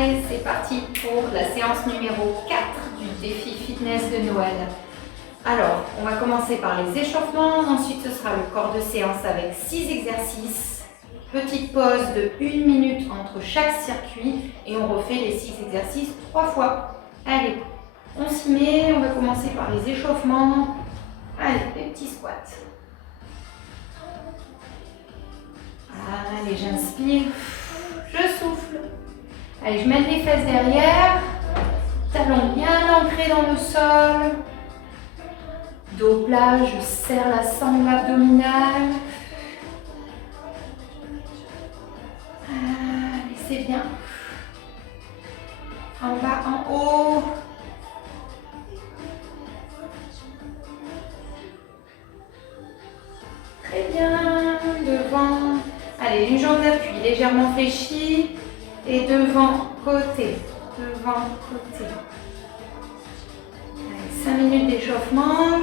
Allez, c'est parti pour la séance numéro 4 du défi fitness de Noël. Alors, on va commencer par les échauffements, ensuite ce sera le corps de séance avec 6 exercices. Petite pause de 1 minute entre chaque circuit et on refait les 6 exercices 3 fois. Allez, on s'y met, on va commencer par les échauffements. Allez, les petits squats. Allez, j'inspire, je souffle. Allez, je mène les fesses derrière, talons bien ancrés dans le sol. Dos plat, je serre la sangle abdominale. Allez, c'est bien. En bas, en haut. Très bien. Devant. Allez, une jambe d'appui légèrement fléchie. Et devant, côté. Devant, côté. Allez, 5 minutes d'échauffement.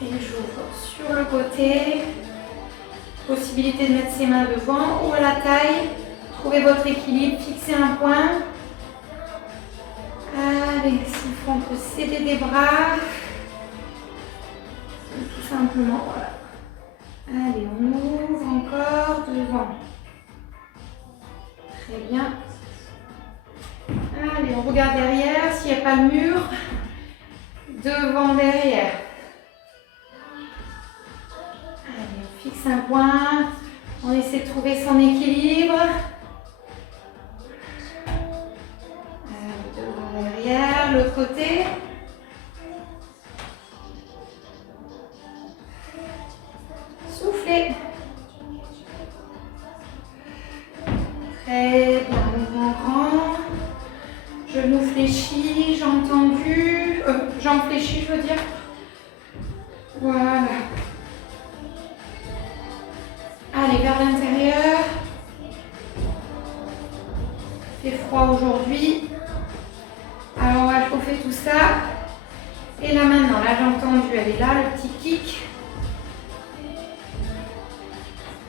Et j'ouvre sur le côté. Possibilité de mettre ses mains devant ou à la taille. Trouvez votre équilibre, fixez un point. Allez, s'il faut, on peut céder des bras. Tout simplement, voilà. Allez, on ouvre encore devant. Très bien. Allez, on regarde derrière, s'il n'y a pas de mur. Devant, derrière. Allez, on fixe un point. On essaie de trouver son équilibre. Allez, devant, derrière. L'autre côté. Soufflez. Très bien, mouvement grand. Genoux fléchis, jambes tendues. Jambes fléchies, je veux dire. Voilà. Allez, vers l'intérieur. Il fait froid aujourd'hui. Alors, on va chauffer tout ça. Et là, maintenant, la jambe tendue, elle est là, le petit kick.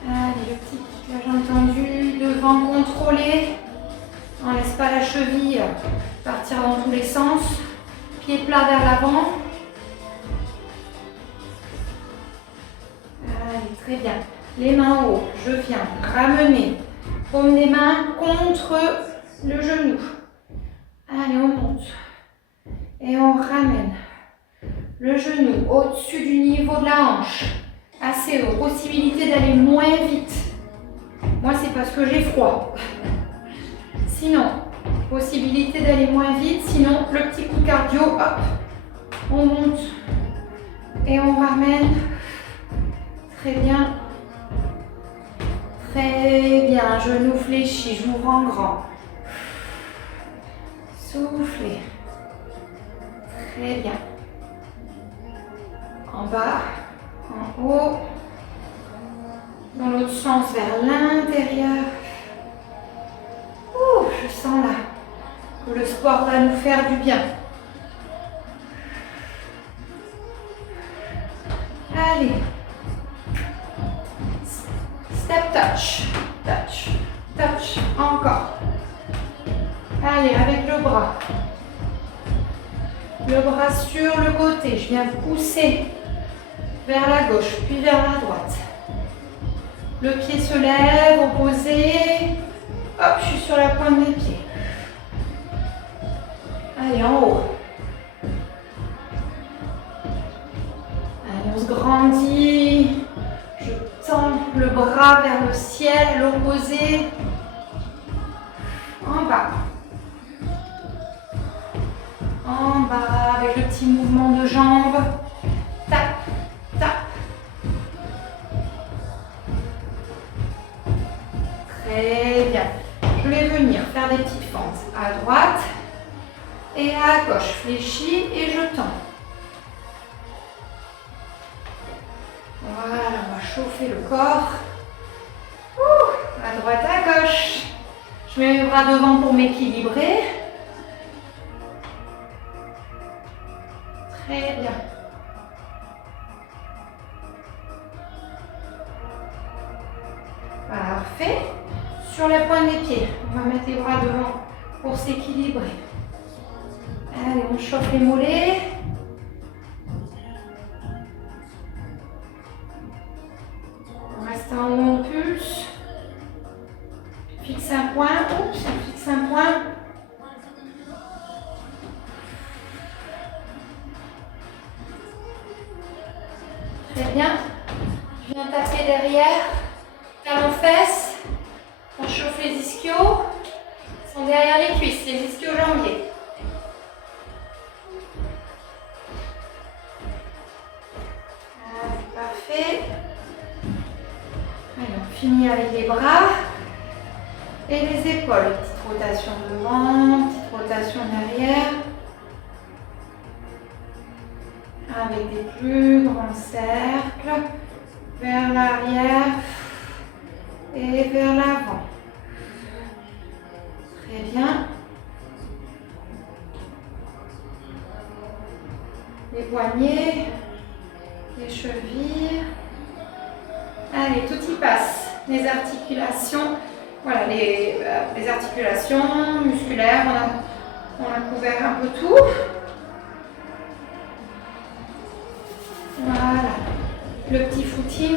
Allez, le petit kick, la jambe tendue, devant contrôlé. On ne laisse pas la cheville partir dans tous les sens. Pied plat vers l'avant. Allez, très bien. Les mains en haut, je viens ramener. Paume des mains contre le genou. Allez, on monte. Et on ramène le genou au-dessus du niveau de la hanche. Assez haut. Possibilité d'aller moins vite. Moi, c'est parce que j'ai froid. Sinon, possibilité d'aller moins vite. Sinon, le petit coup cardio, hop, on monte et on ramène. Très bien. Très bien. Genou fléchi, je m'ouvre en grand. Soufflez. Très bien. En bas, en haut. Dans l'autre sens, vers l'intérieur. Ouh, je sens là que le sport va nous faire du bien. Allez. Step touch, touch, touch, encore. Allez, avec le bras. Le bras sur le côté, je viens pousser vers la gauche, puis vers la droite. Le pied se lève, opposé. Hop, je suis sur la pointe des pieds. Allez, en haut. Allez, on se grandit. Je tends le bras vers le ciel, l'opposé. En bas. En bas, avec le petit mouvement de jambes. Tac, tac. Très bien. Je vais venir faire des petites fentes à droite et à gauche. Fléchis et je tends. Voilà, on va chauffer le corps. Ouh, à droite, à gauche. Je mets mes bras devant pour m'équilibrer. Très bien. Parfait. sur la pointe des pieds. On va mettre les bras devant pour s'équilibrer. Allez, on chauffe les mollets. On reste en haut, on pulse. Fixe un point. Oups, on fixe un point. Très bien. Je viens taper derrière. Talons fesses. On chauffe les ischios. Ils sont derrière les cuisses, les ischio-jambiers. Parfait. Alors, on finit avec les bras et les épaules. Petite rotation devant, petite rotation derrière. Avec des plus grands cercles vers l'arrière et vers l'avant. Très bien. Les poignets, les chevilles. Allez, tout y passe. Les articulations, voilà, les articulations musculaires, on a couvert un peu tout. Voilà, le petit footing.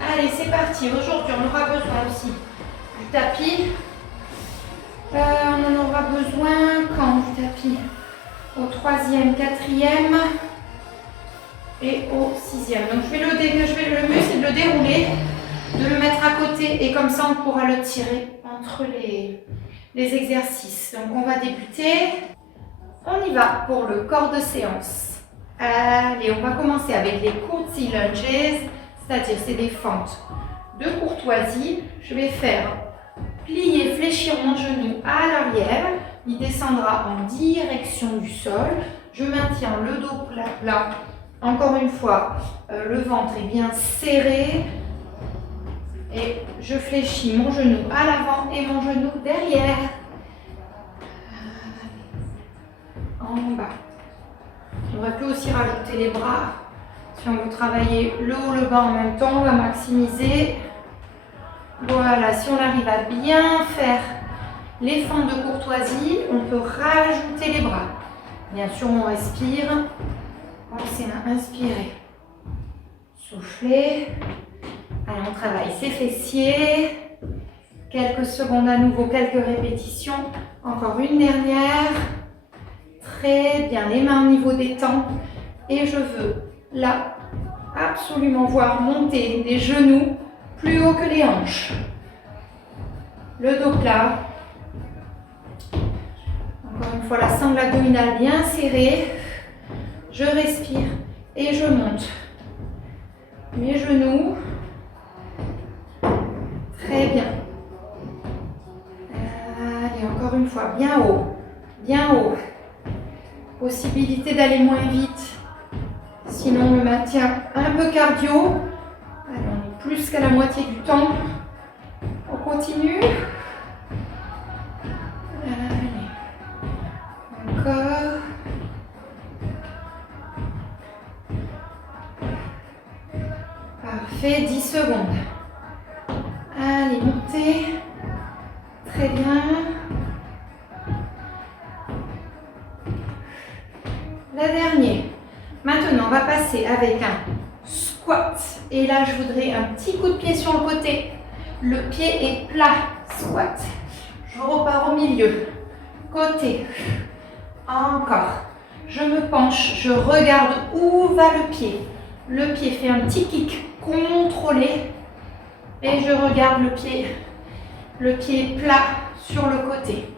Allez, c'est parti. Aujourd'hui, on aura besoin aussi du tapis. On en aura besoin quand du tapis? Au 3e, 4e et au 6e. Donc, le mieux, c'est de le dérouler, de le mettre à côté et comme ça, on pourra le tirer entre les exercices. Donc, on va débuter. On y va pour le corps de séance. Allez, on va commencer avec les curtsy lunges. C'est-à-dire, c'est des fentes de courtoisie. Je vais faire plier, fléchir mon genou à l'arrière. Il descendra en direction du sol. Je maintiens le dos plat. Encore une fois, le ventre est bien serré. Et je fléchis mon genou à l'avant et mon genou derrière. En bas. On aurait pu aussi rajouter les bras. Si on veut travailler le haut, le bas en même temps, on va maximiser. Voilà, si on arrive à bien faire les fentes de courtoisie, on peut rajouter les bras. Bien sûr, on respire. Pensez à inspirer. Souffler. Allez, on travaille ses fessiers. Quelques secondes à nouveau, quelques répétitions. Encore une dernière. Très bien, les mains au niveau des tempes. Et je veux là, absolument voir monter des genoux plus haut que les hanches. Le dos plat. Encore une fois, la sangle abdominale bien serrée. Je respire et je monte. Mes genoux. Très bien. Allez, encore une fois, bien haut. Bien haut. Possibilité d'aller moins vite. Sinon, on le maintient un peu cardio. Allez, on est plus qu'à la moitié du temps. On continue. Allez. Encore. Parfait, 10 secondes. Allez, montez. Très bien. La dernière. Maintenant, on va passer avec un squat. Et là, je voudrais un petit coup de pied sur le côté. Le pied est plat. Squat. Je repars au milieu. Côté. Encore. Je me penche. Je regarde où va le pied. Le pied fait un petit kick contrôlé. Et je regarde le pied. Le pied plat sur le côté.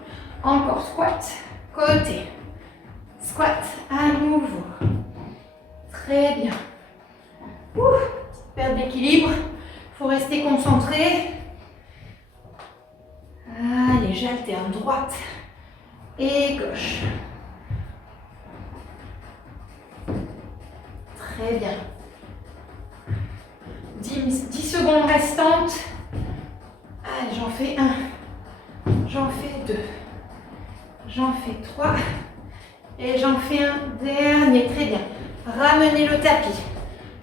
Encore squat. Côté. Squat. À nouveau. Très bien. Petite perte d'équilibre. Il faut rester concentré. Allez, j'alterne droite et gauche. Très bien. 10 secondes restantes. Allez, j'en fais 1, J'en fais 2. J'en fais 3. Et j'en fais un dernier. Très bien. Ramenez le tapis.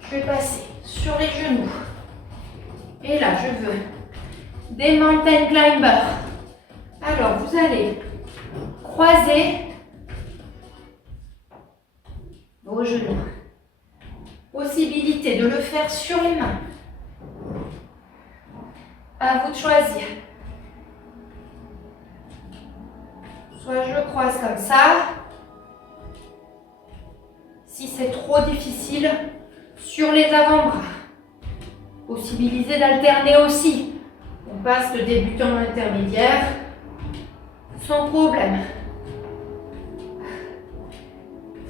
Je vais passer sur les genoux. Et là, je veux des mountain climbers. Alors, vous allez croiser vos genoux. Possibilité de le faire sur les mains. À vous de choisir. Soit je croise comme ça. Si c'est trop difficile, sur les avant-bras. Possibilité d'alterner aussi. On passe de débutant à intermédiaire sans problème.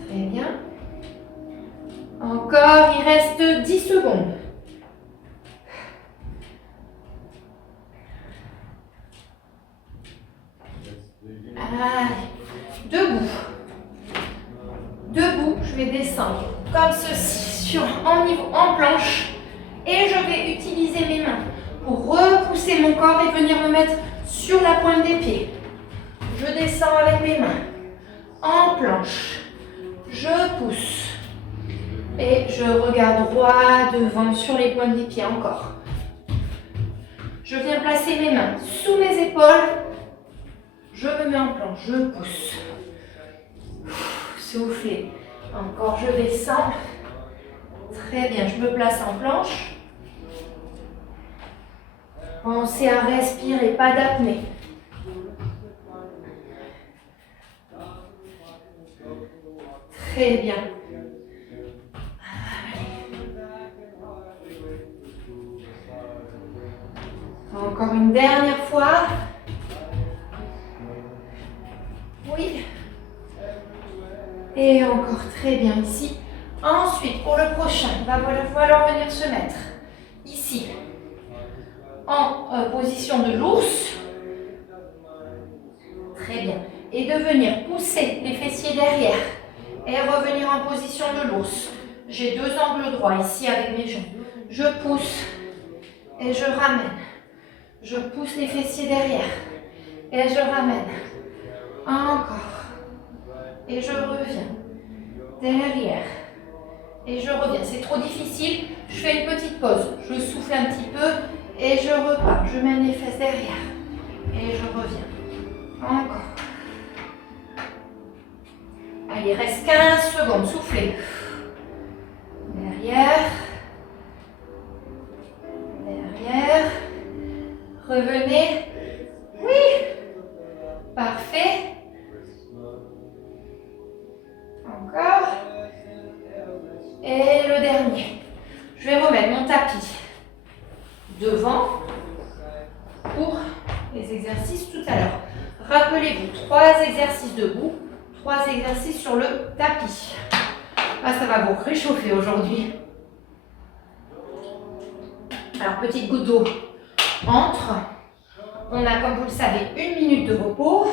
Très bien. Encore, il reste 10 secondes. Allez, debout. Debout, je vais descendre comme ceci, en planche. Et je vais utiliser mes mains pour repousser mon corps et venir me mettre sur la pointe des pieds. Je descends avec mes mains en planche. Je pousse. Et je regarde droit devant sur les pointes des pieds encore. Je viens placer mes mains sous mes épaules. Je me mets en planche. Je pousse. Soufflez. Encore, je descends. Très bien, je me place en planche. Pensez à respirer, pas d'apnée. Très bien. Encore une dernière fois. Oui. Et encore très bien ici. Ensuite, pour le prochain, il va falloir venir se mettre ici, en position de l'ours. Très bien. Et de venir pousser les fessiers derrière et revenir en position de l'ours. J'ai 2 angles droits ici avec mes jambes. Je pousse et je ramène. Je pousse les fessiers derrière et je ramène. Encore. Et je reviens. Derrière. Et je reviens. C'est trop difficile. Je fais une petite pause. Je souffle un petit peu et je repars. Je mène les fesses derrière. Et je reviens. Encore. Allez, il reste 15 secondes. Soufflez. Derrière. Derrière. Revenez. Oui. Parfait. Encore. Et le dernier. Je vais remettre mon tapis devant pour les exercices tout à l'heure. Rappelez-vous, 3 exercices debout, 3 exercices sur le tapis. Ah, ça va vous réchauffer aujourd'hui. Alors, petite goutte d'eau entre. On a, comme vous le savez, 1 minute de repos.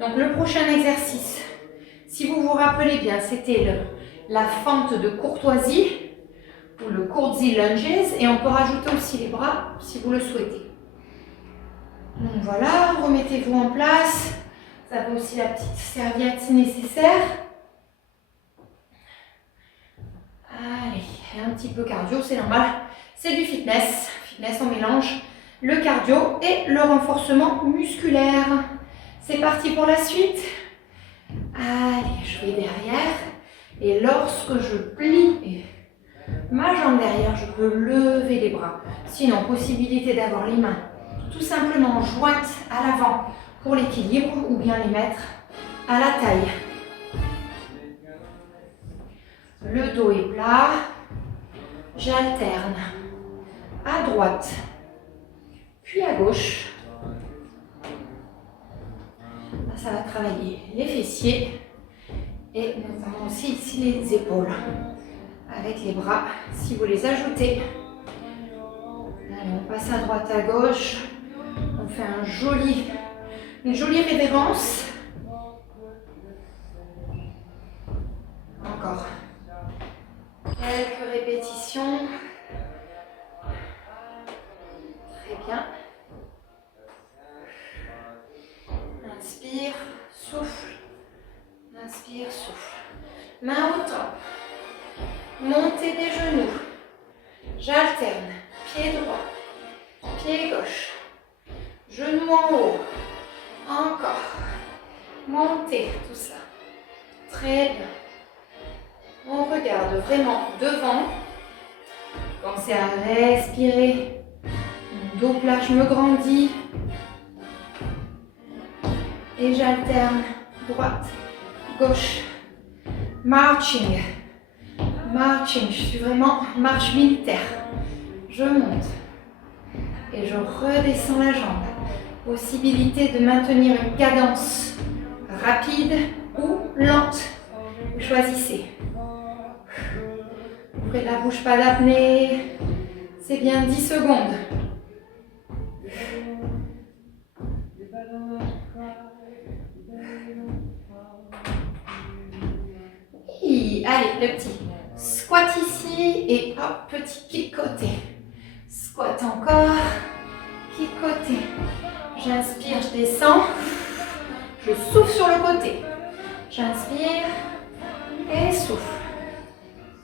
Donc, le prochain exercice, si vous vous rappelez bien, c'était la fente de courtoisie ou le courtesy lunges. Et on peut rajouter aussi les bras si vous le souhaitez. Donc voilà, remettez-vous en place. Vous avez aussi la petite serviette si nécessaire. Allez, un petit peu cardio, c'est normal. C'est du fitness. Fitness, on mélange le cardio et le renforcement musculaire. C'est parti pour la suite. Allez, je vais derrière. Et lorsque je plie ma jambe derrière, je peux lever les bras. Sinon, possibilité d'avoir les mains tout simplement jointes à l'avant pour l'équilibre ou bien les mettre à la taille. Le dos est plat. J'alterne à droite, puis à gauche. Là, ça va travailler les fessiers et notamment aussi ici les épaules. Avec les bras, si vous les ajoutez. Allez, on passe à droite, à gauche. On fait une jolie révérence. Encore. Quelques répétitions. Très bien. Genou en haut. Encore. Montez tout ça. Très bien. On regarde vraiment devant. Pensez à respirer. Mon dos plat, je me grandis. Et j'alterne droite, gauche. Marching. Marching. Je suis vraiment marche militaire. Je monte. Et je redescends la jambe. Possibilité de maintenir une cadence rapide ou lente. Vous choisissez. Ouvrez la bouche, pas d'apnée. C'est bien 10 secondes. Oui, allez, le petit squat ici et hop, petit kick côté. Squat encore, kick côté. J'inspire, je descends. Je souffle sur le côté. J'inspire et souffle.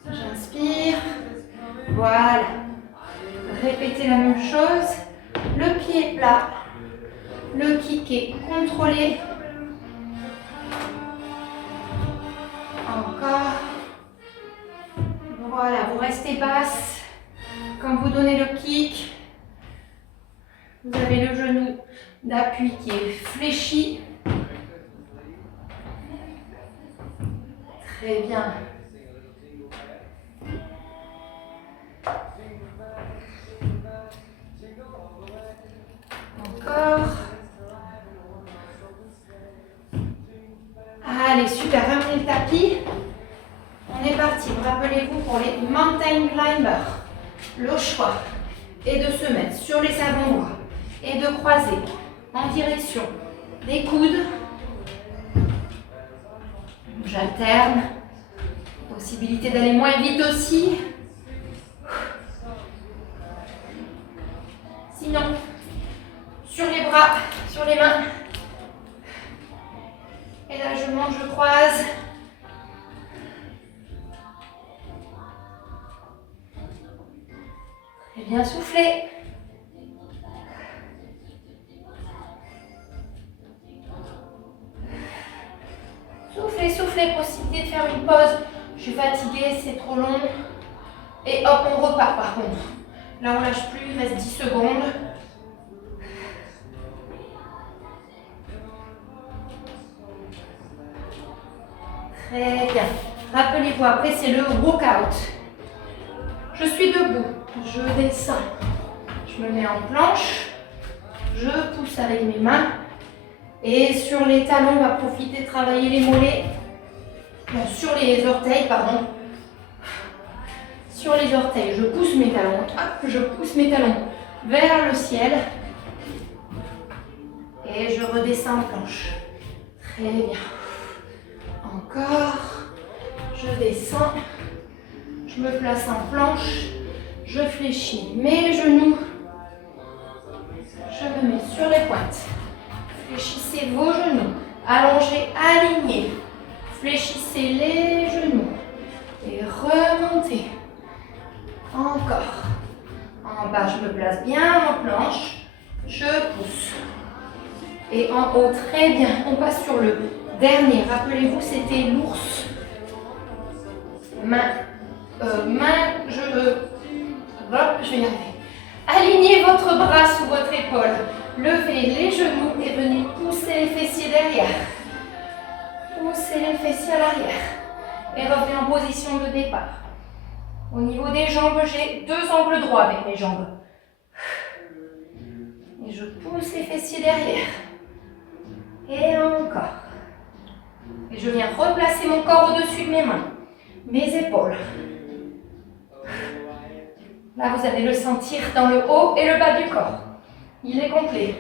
J'inspire. Voilà. Répétez la même chose. Le pied est plat. Le kick est contrôlé. Encore. Voilà, vous restez basse. Quand vous donnez le kick, vous avez le genou d'appui qui est fléchi. Très bien. Encore. Allez, super. Ramenez le tapis. On est parti. Rappelez-vous pour les mountain climbers. Le choix est de se mettre sur les avant-bras et de croiser en direction des coudes. J'alterne. Possibilité d'aller moins vite aussi. Sinon, sur les bras, sur les mains. Et là, je monte, je croise. Très bien, soufflez. Soufflez, soufflez. Possibilité de faire une pause. Je suis fatiguée, c'est trop long. Et hop, on repart par contre. Là, on lâche plus, il reste 10 secondes. Très bien. Rappelez-vous, après, c'est le walkout. Je suis debout. Je descends. Je me mets en planche. Je pousse avec mes mains. Et sur les talons, on va profiter de travailler les mollets. Sur les orteils, pardon. Sur les orteils, je pousse mes talons. Hop, je pousse mes talons vers le ciel. Et je redescends en planche. Très bien. Encore. Je descends. Je me place en planche. Je fléchis mes genoux. Je me mets sur les pointes. Fléchissez vos genoux. Allongez, alignez. Fléchissez les genoux. Et remontez. Encore. En bas, je me place bien en planche. Je pousse. Et en haut, très bien. On passe sur le dernier. Rappelez-vous, c'était l'ours. Main, je vais y arriver. Alignez votre bras sous votre épaule. Levez les genoux et venez pousser les fessiers derrière. Poussez les fessiers à l'arrière. Et revenez en position de départ. Au niveau des jambes, j'ai 2 angles droits avec mes jambes. Et je pousse les fessiers derrière. Et encore. Et je viens replacer mon corps au-dessus de mes mains. Mes épaules. Là, vous allez le sentir dans le haut et le bas du corps. Il est complet.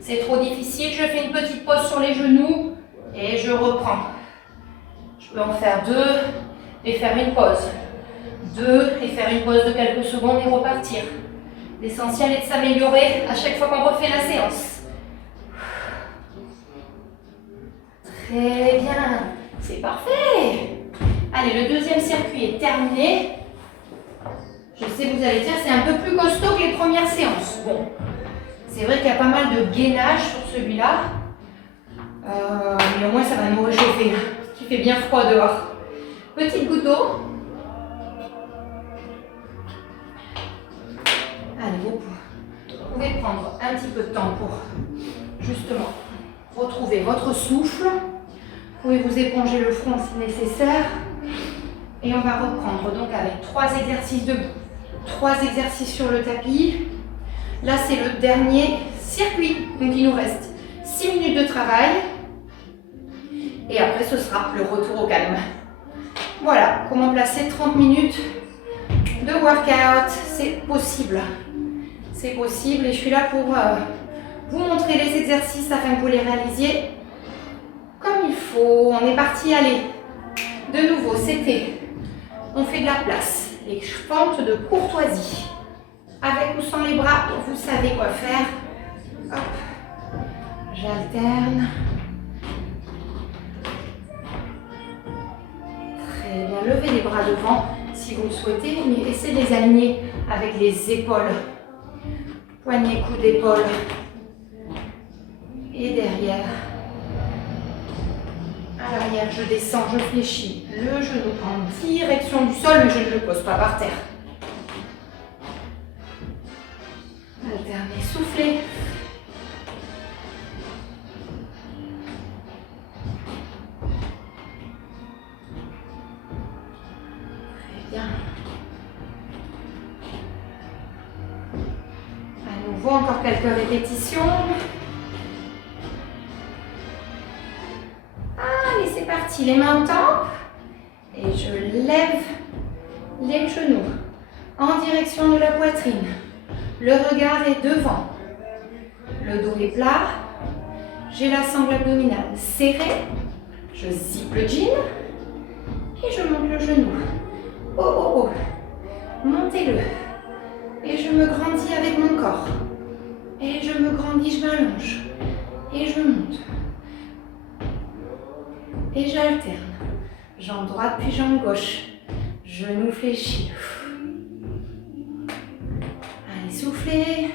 C'est trop difficile, je fais une petite pause sur les genoux et je reprends. Je peux en faire 2 et faire une pause. 2 et faire une pause de quelques secondes et repartir. L'essentiel est de s'améliorer à chaque fois qu'on refait la séance. Très bien, c'est parfait. Allez, le deuxième circuit est terminé. Je sais que vous allez dire, c'est un peu plus costaud que les premières séances. Bon, c'est vrai qu'il y a pas mal de gainage sur celui-là. Mais au moins, ça va nous réchauffer. Parce qu'il fait bien froid dehors. Petite goutte d'eau. Allez, vous pouvez prendre un petit peu de temps pour justement retrouver votre souffle. Vous pouvez vous éponger le front si nécessaire. Et on va reprendre donc avec 3 exercices debout, 3 exercices sur le tapis. Là, c'est le dernier circuit. Donc, il nous reste 6 minutes de travail. Et après, ce sera le retour au calme. Voilà, comment placer 30 minutes de workout. C'est possible. C'est possible et je suis là pour vous montrer les exercices afin que vous les réalisiez comme il faut. On est parti, allez. De nouveau, c'était, on fait de la place. Les fentes de courtoisie. Avec ou sans les bras, vous savez quoi faire. Hop, j'alterne. Très bien, levez les bras devant si vous le souhaitez, mais essayez de les aligner avec les épaules. Poignet, coude, épaule. Et derrière. À l'arrière, je descends, je fléchis le genou en direction du sol, mais je ne le pose pas par terre. Alternez, soufflez. Très bien. À nouveau, encore quelques répétitions. Allez, c'est parti. Les mains au temple. Et je lève les genoux en direction de la poitrine. Le regard est devant. Le dos est plat. J'ai la sangle abdominale serrée. Je zippe le jean. Et je monte le genou. Oh, oh, oh. Montez-le. Et je me grandis avec mon corps. Et je me grandis, je m'allonge. Et je monte. Et j'alterne. Jambe droite puis jambe gauche. Genou fléchi. Allez, soufflez.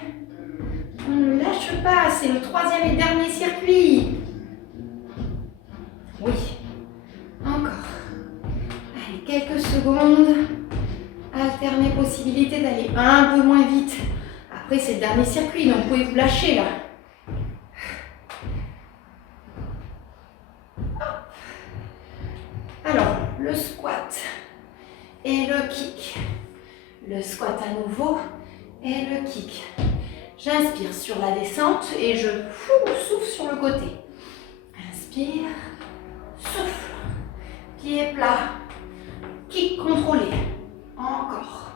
On ne lâche pas, c'est le 3e et dernier circuit. Oui. Encore. Allez, quelques secondes. Alternez possibilité d'aller un peu moins vite. Après, c'est le dernier circuit, donc vous pouvez vous lâcher là. Alors, le squat et le kick. Le squat à nouveau et le kick. J'inspire sur la descente et je souffle sur le côté. Inspire, souffle, pied plat, kick contrôlé. Encore.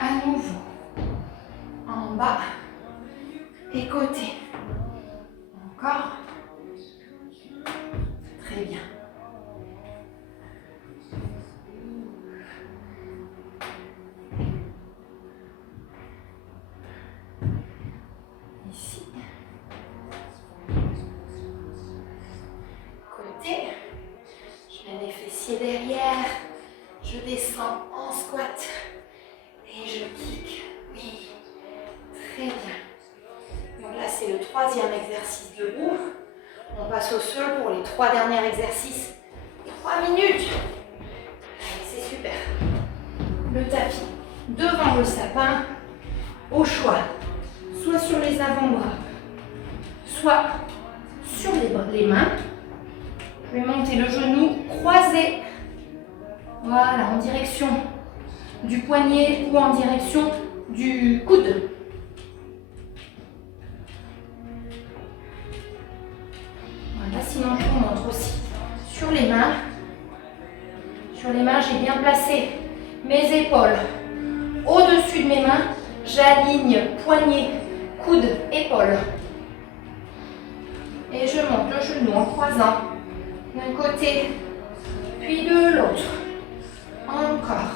À nouveau. En bas et côté. Encore. Très bien. Ici. Côté. Je mets les fessiers derrière. Je descends en squat. Et je kick. Oui. Très bien. Donc là, c'est le 3e exercice debout. On passe au sol pour les 3 derniers exercices. 3 minutes. C'est super. Le tapis devant le sapin. Au choix. Soit sur les avant-bras, soit sur les mains. Je vais monter le genou croisé. Voilà, en direction du poignet ou en direction du coude. Voilà, sinon je vous montre aussi sur les mains. Sur les mains, j'ai bien placé mes épaules au-dessus de mes mains. J'aligne poignet, coude, épaule. Et je monte le genou en croisant d'un côté, puis de l'autre. Encore.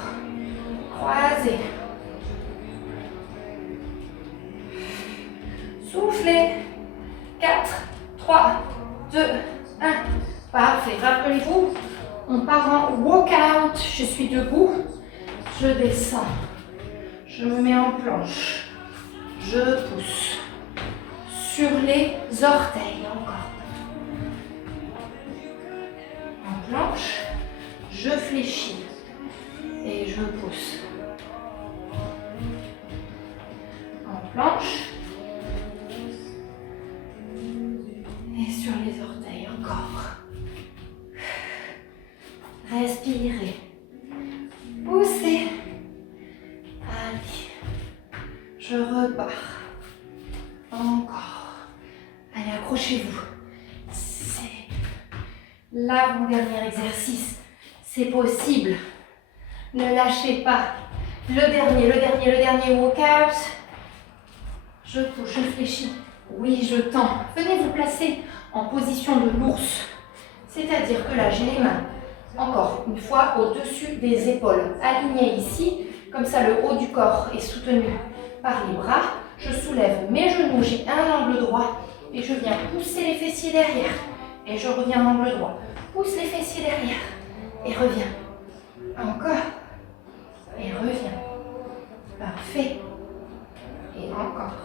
Croisez. Soufflez. 4, 3, 2, 1. Parfait. Rappelez-vous, on part en walk-out. Je suis debout. Je descends Je me mets en planche. Je pousse. Sur les orteils, encore. En planche, je fléchis. Et je pousse. En planche. Et sur les orteils, encore. Respirez. Poussez. Allez. Je repars. Encore. Allez, accrochez-vous. C'est l'avant-dernier exercice. C'est possible. Ne lâchez pas. Le dernier workout. Je pousse, je fléchis. Oui, je tends. Venez vous placer en position de l'ours. C'est-à-dire que là, j'ai les mains, encore une fois, au-dessus des épaules. Alignées ici. Comme ça, le haut du corps est soutenu par les bras. Je soulève mes genoux, j'ai un angle droit. Et je viens pousser les fessiers derrière. Et je reviens en angle droit. Pousse les fessiers derrière. Et reviens. Encore. Et reviens. Parfait. Et encore.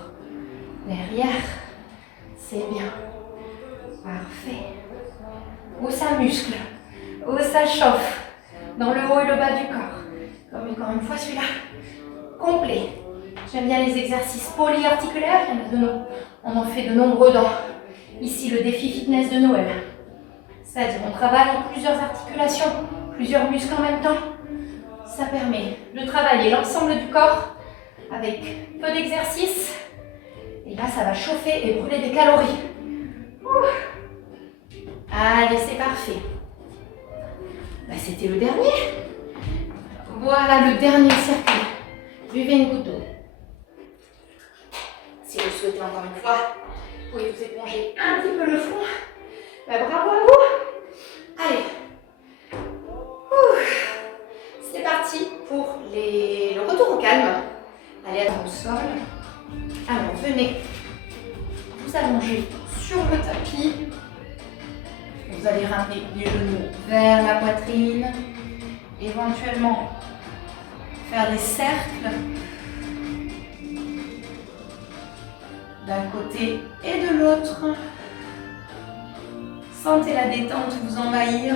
Derrière. C'est bien. Parfait. Où ça muscle. Où ça chauffe. Dans le haut et le bas du corps. Comme encore une fois celui-là. Complet. J'aime bien les exercices polyarticulaires. On en fait de nombreux dans ici le défi fitness de Noël. C'est-à-dire on travaille plusieurs articulations, plusieurs muscles en même temps. Ça permet de travailler l'ensemble du corps avec peu d'exercices. Et là, ça va chauffer et brûler des calories. Ouh. Allez, c'est parfait. Ben, c'était le dernier. Voilà le dernier circuit. Buvez une goutte d'eau. Si vous le souhaitez encore une fois, vous pouvez vous éponger un petit peu le front. Ben, bravo à vous. Allez. C'est parti pour le retour au calme. Allez, au sol. Alors, venez vous allonger sur le tapis. Vous allez ramener les genoux vers la poitrine. Éventuellement, faire des cercles d'un côté et de l'autre. Sentez la détente vous envahir.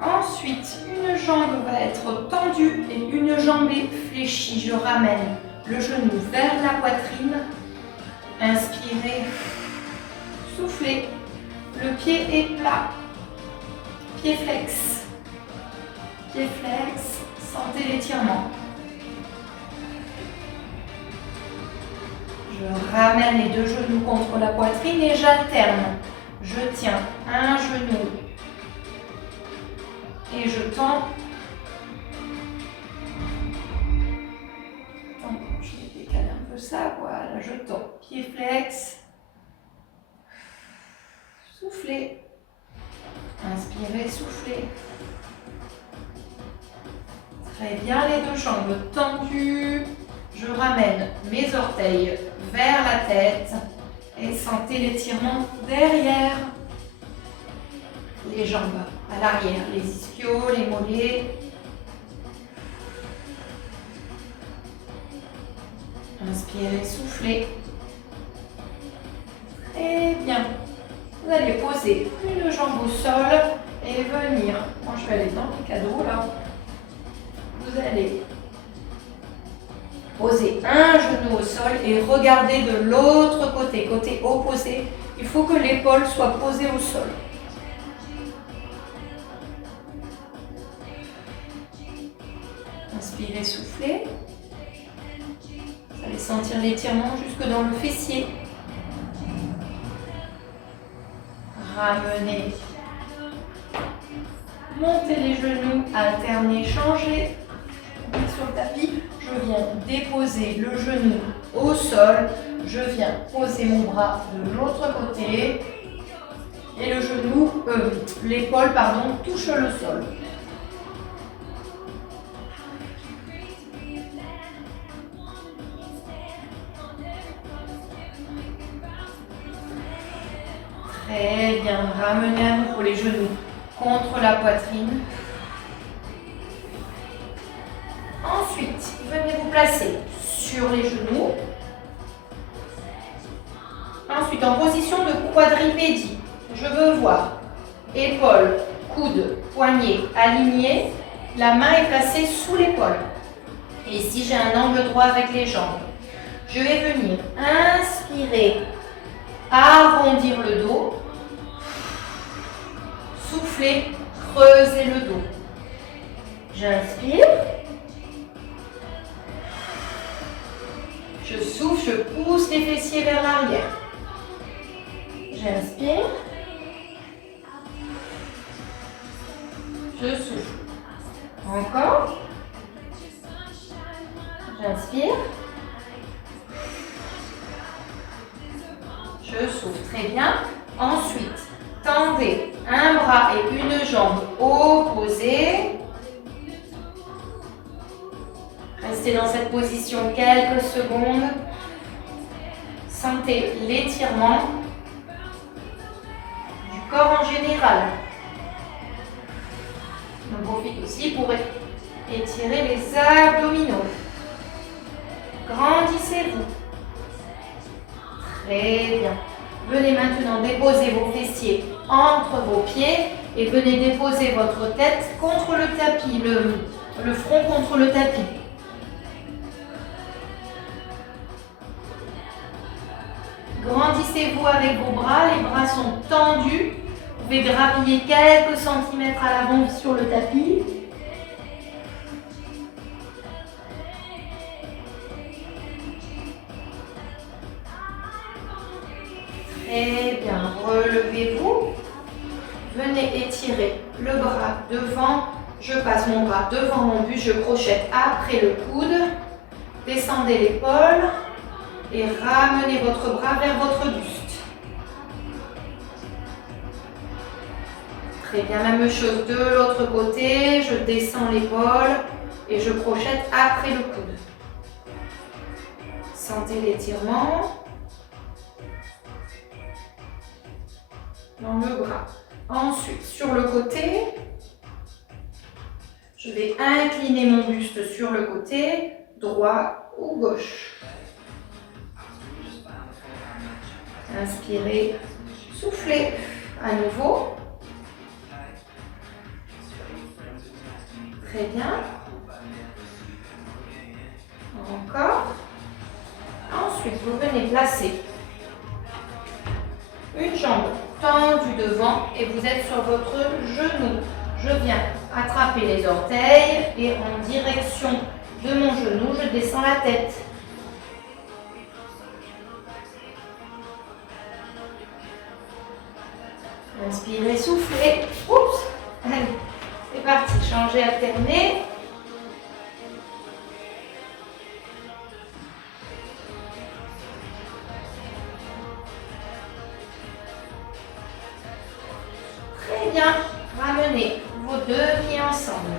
Ensuite, une jambe va être tendue et une jambe est fléchie. Je ramène le genou vers la poitrine. Inspirez, soufflez. Le pied est plat. Pied flex. Pied flex. Sentez l'étirement. Je ramène les deux genoux contre la poitrine et j'alterne. Je tiens un genou et je tends. Je vais décaler un peu ça. Voilà, je tends. Pied flex. Soufflez. Inspirez, soufflez. Très bien, les deux jambes tendues. Je ramène mes orteils vers la tête et sentez l'étirement derrière les jambes, à l'arrière, les ischios, les mollets. Inspirez, soufflez. Très bien. Vous allez poser une jambe au sol et venir. Moi, je vais aller dans le cadeau là. Vous allez poser un genou au sol et regarder de l'autre côté, côté opposé. Il faut que l'épaule soit posée au sol. Inspirez, soufflez. Vous allez sentir l'étirement jusque dans le fessier. Ramenez. Montez les genoux, alternez, changez. Sur le tapis, je viens déposer le genou au sol. Je viens poser mon bras de l'autre côté. Et le genou, l'épaule, pardon, touche le sol. Très bien, ramenez à nouveau les genoux contre la poitrine. placez sur les genoux. Ensuite, en position de quadripédie, je veux voir épaules, coudes, poignets alignés. La main est placée sous l'épaule. Et ici, j'ai un angle droit avec les jambes. Je vais venir inspirer, arrondir le dos. Souffler, creuser le dos. J'inspire. Je souffle, je pousse les fessiers vers l'arrière. J'inspire. Je souffle. Encore. J'inspire. Je souffle. Très bien. Ensuite, tendez un bras et une jambe opposés. Restez dans cette position quelques secondes. Sentez l'étirement du corps en général. On profite aussi pour étirer les abdominaux. Grandissez-vous. Très bien. Venez maintenant déposer vos fessiers entre vos pieds et venez déposer votre tête contre le tapis, le front contre le tapis. Grandissez-vous avec vos bras, les bras sont tendus. Vous pouvez grappiller quelques centimètres à l'avant sur le tapis. Très bien, relevez-vous. Venez étirer le bras devant. Je passe mon bras devant mon buste, je crochette après le coude. Descendez l'épaule et ramenez votre bras vers votre buste. Très bien, même chose de l'autre côté. Je descends l'épaule et je crochette après le coude. Sentez l'étirement dans le bras. Ensuite, sur le côté, je vais incliner mon buste sur le côté, droit ou gauche. Inspirez, soufflez à nouveau. Très bien. Encore. Ensuite, vous venez placer une jambe tendue devant et vous êtes sur votre genou. Je viens attraper les orteils et en direction de mon genou, je descends la tête. Inspirez, soufflez. Oups. Allez, c'est parti. Changez, alternez. Très bien. Ramenez vos deux pieds ensemble.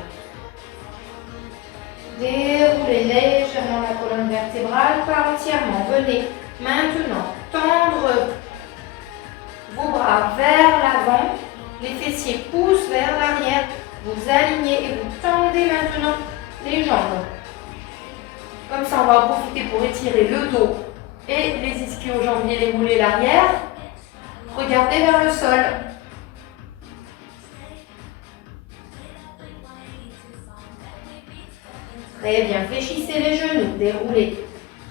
Déroulez légèrement la colonne vertébrale, pas entièrement. Venez maintenant tendre vos bras vers l'avant. Les fessiers poussent vers l'arrière. Vous alignez et vous tendez maintenant les jambes. Comme ça, on va en profiter pour étirer le dos et les ischio-jambiers, les mollets, l'arrière. Regardez vers le sol. Très bien, fléchissez les genoux, déroulez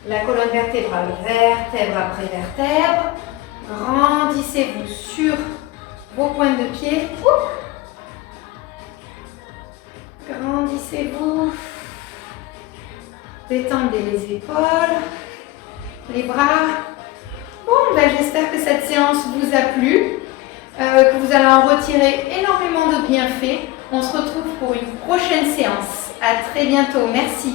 la colonne vertébrale, vertèbre après vertèbre. Grandissez-vous sur vos pointes de pied. Grandissez-vous. Détendez les épaules, les bras. Bon, ben, j'espère que cette séance vous a plu, que vous allez en retirer énormément de bienfaits. On se retrouve pour une prochaine séance. À très bientôt. Merci.